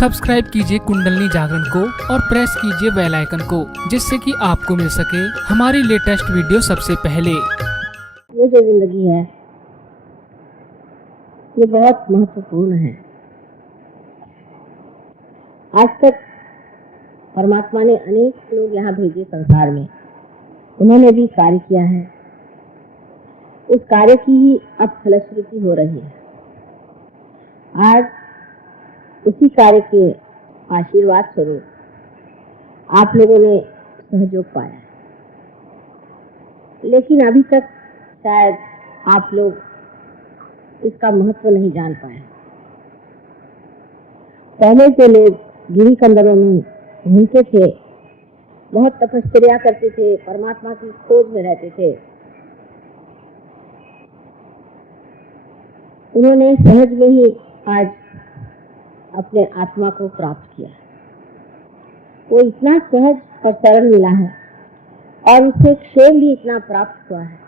Subscribe कीजिए कुंडलनी जागरण को और प्रेस कीजिए बेल आइकन को, जिससे कि आपको मिल सके हमारी लेटेस्ट वीडियो सबसे पहले। ये जो जिंदगी है ये बहुत महत्वपूर्ण है। आज तक परमात्मा ने अनेक लोग यहाँ भेजे संसार में, उन्होंने भी कार्य किया है। उस कार्य की ही अब फलश्रुति हो रही है। आज उसी कार्य के आशीर्वाद स्वरूप आप लोगों ने सहयोग पाया, लेकिन अभी तक शायद आप लोग इसका महत्व नहीं जान पाए। पहले के लोग गिरी कंदरों में घूमते थे, बहुत तपस्या करते थे, परमात्मा की खोज में रहते थे। उन्होंने सहज में ही आज अपने आत्मा को प्राप्त किया। वो इतना सहज और सरल मिला है और उससे क्षेम भी इतना प्राप्त हुआ है।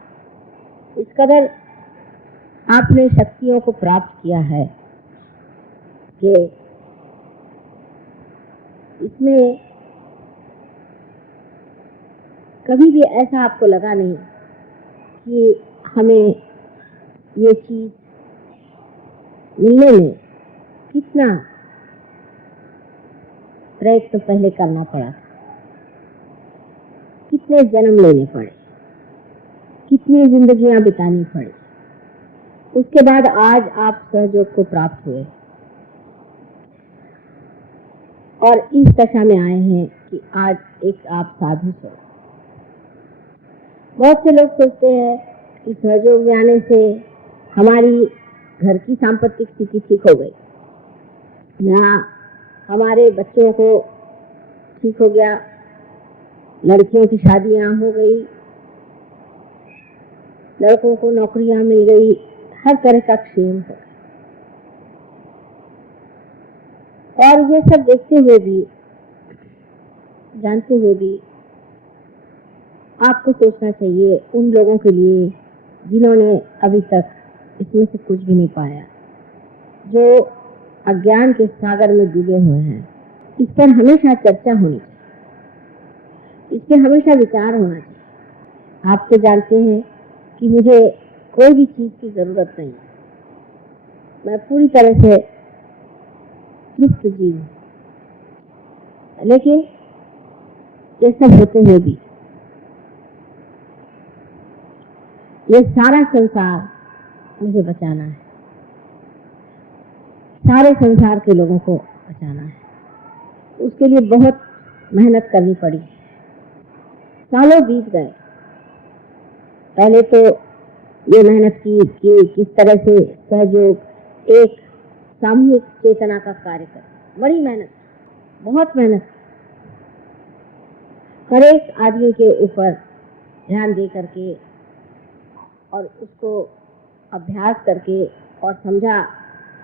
इस कदर आपने शक्तियों को प्राप्त किया है कि इसमें कभी भी ऐसा आपको लगा नहीं कि हमें ये चीज मिलने में कितना प्रयत्न पहले करना पड़ा, कितने जन्म लेने पड़े, कितनी जिंदगियां बितानी पड़ी, उसके बाद आज आप सहयोग को प्राप्त हुए और इस दशा में आए हैं कि आज एक आप साधु स्वरूप। बहुत से लोग सोचते हैं कि सहयोग में आने से हमारी घर की सांपत्तिक स्थिति ठीक हो गई, या हमारे बच्चों को ठीक हो गया, लड़कियों की शादियां हो गई, लड़कों को नौकरियां मिल गई, हर तरह का क्षेम हो। और ये सब देखते हुए भी, जानते हुए भी आपको सोचना चाहिए उन लोगों के लिए जिन्होंने अभी तक इसमें से कुछ भी नहीं पाया, जो अज्ञान के सागर में डूबे हुए हैं। इस पर हमेशा चर्चा होनी चाहिए, इस पर हमेशा विचार होना चाहिए। आप तो जानते हैं कि मुझे कोई भी चीज की जरूरत नहीं, मैं पूरी तरह से तृप्त जीव हूं, लेकिन ये सब होते हुए भी ये सारा संसार मुझे बचाना है, सारे संसार के लोगों को बचाना है। उसके लिए बहुत मेहनत करनी पड़ी, सालों बीत गए। पहले तो ये मेहनत की कि किस तरह से सहयोग एक सामूहिक चेतना का कार्य कर, बड़ी मेहनत, बहुत मेहनत, हर एक आदमी के ऊपर ध्यान दे करके और उसको अभ्यास करके और समझा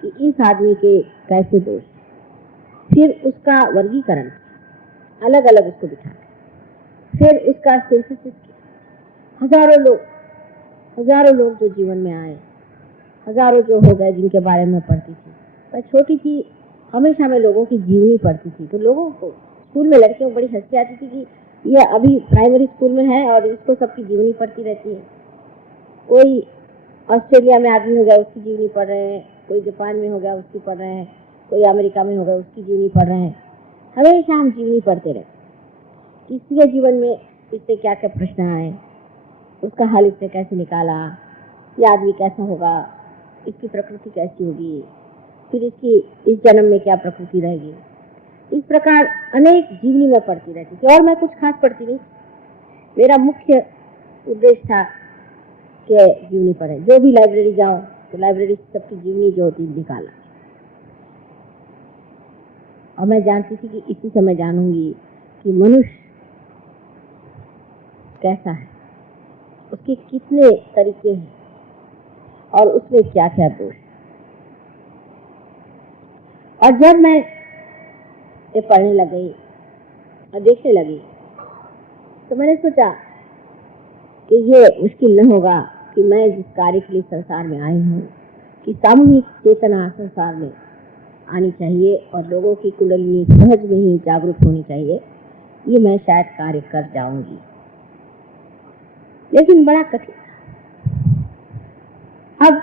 कि इस आदमी के कैसे दोष, फिर उसका वर्गीकरण अलग अलग उसको बिठा, फिर उसका सिंथेसिस किया। हजारों लोग जो जीवन में आए, हजारों जो हो गए जिनके बारे में पढ़ती थी। मैं छोटी थी, हमेशा मैं लोगों की जीवनी पढ़ती थी, तो लोगों को स्कूल में लड़कियों को बड़ी हंसी आती थी कि ये अभी प्राइमरी स्कूल में है और इसको सबकी जीवनी पढ़ती रहती है। कोई ऑस्ट्रेलिया में आदमी हो गया उसकी जीवनी पढ़ रहे हैं, कोई जापान में हो गया उसकी पढ़ रहे हैं, कोई अमेरिका में हो गया उसकी जीवनी पढ़ रहे हैं। हमेशा हम जीवनी पढ़ते रहे, इसके जीवन में इससे क्या क्या प्रश्न आए, उसका हल इसने कैसे निकाला, ये आदमी कैसा होगा, इसकी प्रकृति कैसी होगी, फिर इसकी इस जन्म में क्या प्रकृति रहेगी। इस प्रकार अनेक जीवनी में पढ़ती रहती थी और मैं कुछ खास पढ़ती नहीं। मेरा मुख्य उद्देश्य था कि जीवनी पढ़े, जो भी लाइब्रेरी जाओ तो लाइब्रेरी सबकी जीवनी जो होती निकाला। और मैं जानती थी कि इसी समय जानूंगी कि मनुष्य कैसा है, उसके कितने तरीके हैं और उसमें क्या क्या दोष। और जब मैं ये पढ़ने लग गई और देखने लगी तो मैंने सोचा कि ये मुश्किल न होगा कि मैं जिस कार्य के लिए संसार में आई हूँ, कि सामूहिक चेतना संसार में आनी चाहिए और लोगों की कुंडलिनी सहज में ही जागरूक होनी चाहिए, ये मैं शायद कार्य कर जाऊंगी। लेकिन बड़ा कठिन था। अब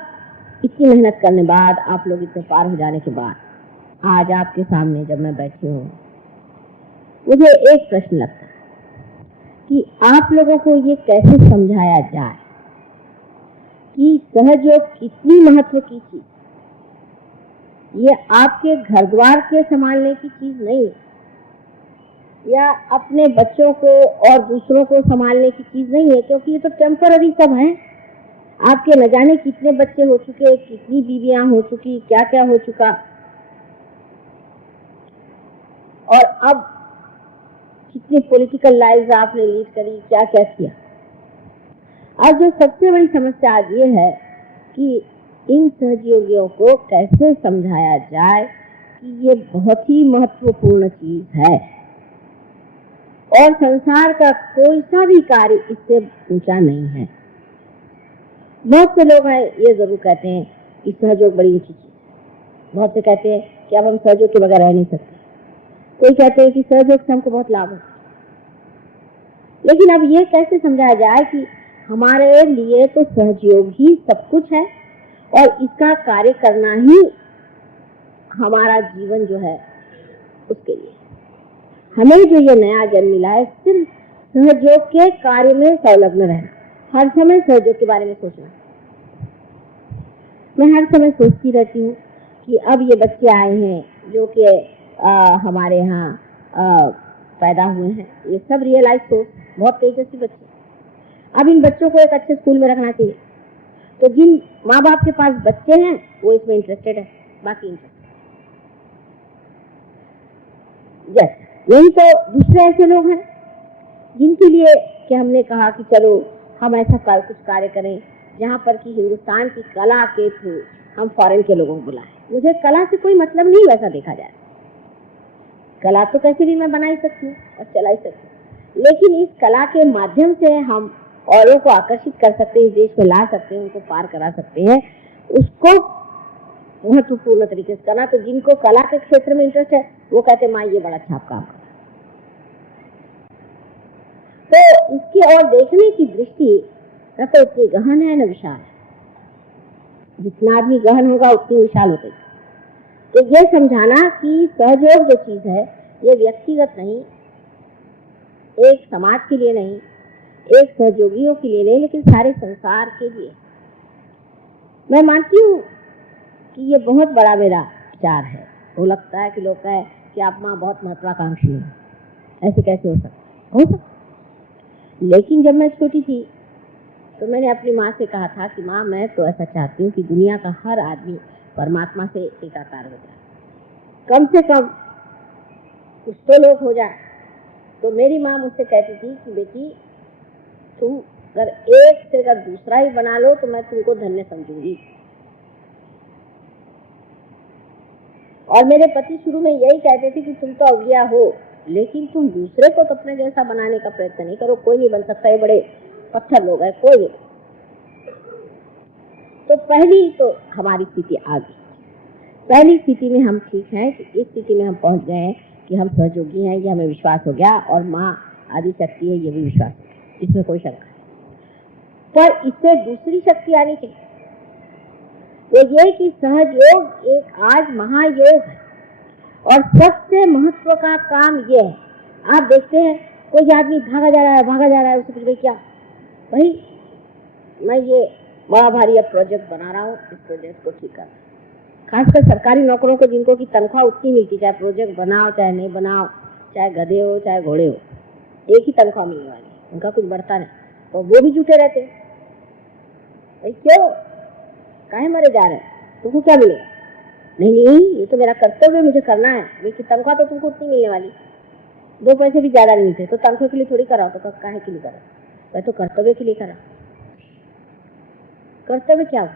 इतनी मेहनत करने बाद, आप लोग इतने पार हो जाने के बाद, आज आपके सामने जब मैं बैठी हूँ, मुझे एक प्रश्न लगता है कि आप लोगों को ये कैसे समझाया जाए कि सहयोग कितनी महत्व की चीज, ये आपके घर द्वार के संभालने की चीज नहीं, या अपने बच्चों को और दूसरों को संभालने की चीज नहीं है, क्योंकि ये तो टेम्पररी सब है। आपके न जाने कितने बच्चे हो चुके, कितनी बीवियां हो चुकी, क्या क्या हो चुका, और अब कितनी पॉलिटिकल लाइफ आपने लीड करी, क्या क्या किया। आज जो सबसे बड़ी समस्या आज ये है कि इन सहयोगियों को कैसे समझाया जाए कि ये बहुत ही महत्वपूर्ण चीज है और संसार का कोई सा भी कार्य इससे ऊंचा नहीं है। बहुत से लोग हैं ये जरूर कहते हैं कि सहयोग बड़ी ऊंची चीज है। बहुत से कहते हैं कि अब हम सहयोग के बगैर रह नहीं सकते। कोई कहते हैं कि सहयोग से हमको बहुत लाभ होता है। लेकिन अब ये कैसे समझाया जाए कि हमारे लिए तो सहयोग ही सब कुछ है और इसका कार्य करना ही हमारा जीवन जो है उसके लिए। हमें जो ये नया जन्म मिला है, सिर्फ सहयोग के कार्य में संलग्न रहना, हर समय सहयोग के बारे में सोचना। मैं हर समय सोचती रहती हूँ कि अब ये बच्चे आए हैं जो कि हमारे यहाँ पैदा हुए हैं, ये सब रियलाइज सोच, बहुत तेजस्वी बच्चे। अब इन बच्चों को एक अच्छे स्कूल में रखना चाहिए। तो जिन माँ बाप के पास बच्चे हैं वो इसमें इंटरेस्टेड है, बाकी इंटरेस्टेड यही तो दूसरे ऐसे लोग हैं जिनके लिए कि हमने कहा कि चलो हम ऐसा कुछ कार्य करें जहाँ पर कि हिंदुस्तान की कला के थ्रू हम फॉरेन के लोगों को बुलाएं। मुझे कला से कोई मतलब नहीं, वैसा देखा जाए कला तो कैसे भी मैं बना ही सकती हूँ और चला ही सकती हूँ, लेकिन इस कला के माध्यम से हम औरों को आकर्षित कर सकते हैं, इस देश में ला सकते हैं, उनको पार करा सकते हैं, उसको महत्वपूर्ण तरीके से करना। तो जिनको कला के क्षेत्र में इंटरेस्ट है वो कहते हैं माँ ये बड़ा अच्छा काम कर। तो इसकी ओर देखने की दृष्टि न तो इतनी गहन है न विशाल है। जितना आदमी गहन होगा उतनी विशाल होती। तो ये समझाना कि सहयोग जो चीज है ये व्यक्तिगत नहीं, एक समाज के लिए नहीं, एक सहयोगियों के लिए नहीं, लेकिन सारे संसार के लिए। मैं मानती हूँ कि ये बहुत बड़ा मेरा विचार है। वो लगता है कि लोग कहें कि आप माँ बहुत महत्वाकांक्षी हैं, ऐसे कैसे हो सकता, हो सकता। लेकिन जब मैं छोटी थी तो मैंने अपनी माँ से कहा था कि माँ मैं तो ऐसा चाहती हूँ कि दुनिया का हर आदमी परमात्मा से एकाकार हो जाए, कम से कम कुछ तो लोग हो जाए। तो मेरी माँ मुझसे कहती थी कि बेटी तुम अगर एक से अगर दूसरा ही बना लो तो मैं तुमको धन्य समझूंगी। और मेरे पति शुरू में यही कहते थे कि तुम तो अवलिया हो, लेकिन तुम दूसरे को तो अपने जैसा बनाने का प्रयत्न नहीं करो, कोई नहीं बन सकता, ये बड़े पत्थर लोग हैं, कोई नहीं। तो पहली तो हमारी स्थिति आ गई। पहली स्थिति में हम ठीक हैं कि इस स्थिति में हम पहुंच गए हैं कि हम सहयोगी हैं, ये हमें विश्वास हो गया, और माँ आदि शक्ति है ये भी विश्वास हो गया, इसमें कोई शंका नहीं। पर इससे दूसरी शक्ति आनी चाहिए, वो ये कि सहयोग एक आज महायोग है और सबसे महत्व का काम ये है। आप देखते हैं कोई आदमी भागा जा रहा है, उसे पूछ रहे क्या भाई मैं ये बड़ा भारी अब प्रोजेक्ट बना रहा हूँ, इस प्रोजेक्ट को ठीक कर। खासकर सरकारी नौकरों को जिनको की तनख्वाह उतनी मिलती, चाहे प्रोजेक्ट बनाओ चाहे नहीं बनाओ, चाहे गधे हो चाहे घोड़े हो, एक ही तनख्वाह मिलने वाली, उनका कुछ बढ़ता नहीं, तो वो भी जुटे रहते हैं। भाई क्यों, काहे मरे जा रहे हैं, तुमको क्या मिलेगा? नहीं ये तो मेरा कर्तव्य, मुझे करना है। लेकिन तनख्वाह तो तुमको उतनी मिलने वाली, 2 पैसे भी ज्यादा नहीं मिलते, तो तनख्वाह के लिए थोड़ी कराओ, तो काहे के लिए करा? मैं तो कर्तव्य के लिए करा। कर्तव्य क्या हो?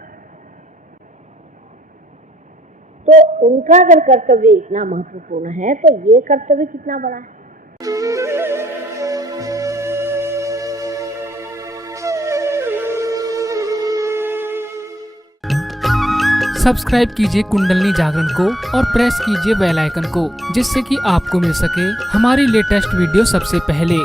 तो उनका अगर कर्तव्य इतना महत्वपूर्ण है तो ये कर्तव्य कितना बड़ा है। सब्सक्राइब कीजिए कुंडलनी जागरण को और प्रेस कीजिए बेल आइकन को, जिससे कि आपको मिल सके हमारी लेटेस्ट वीडियो सबसे पहले।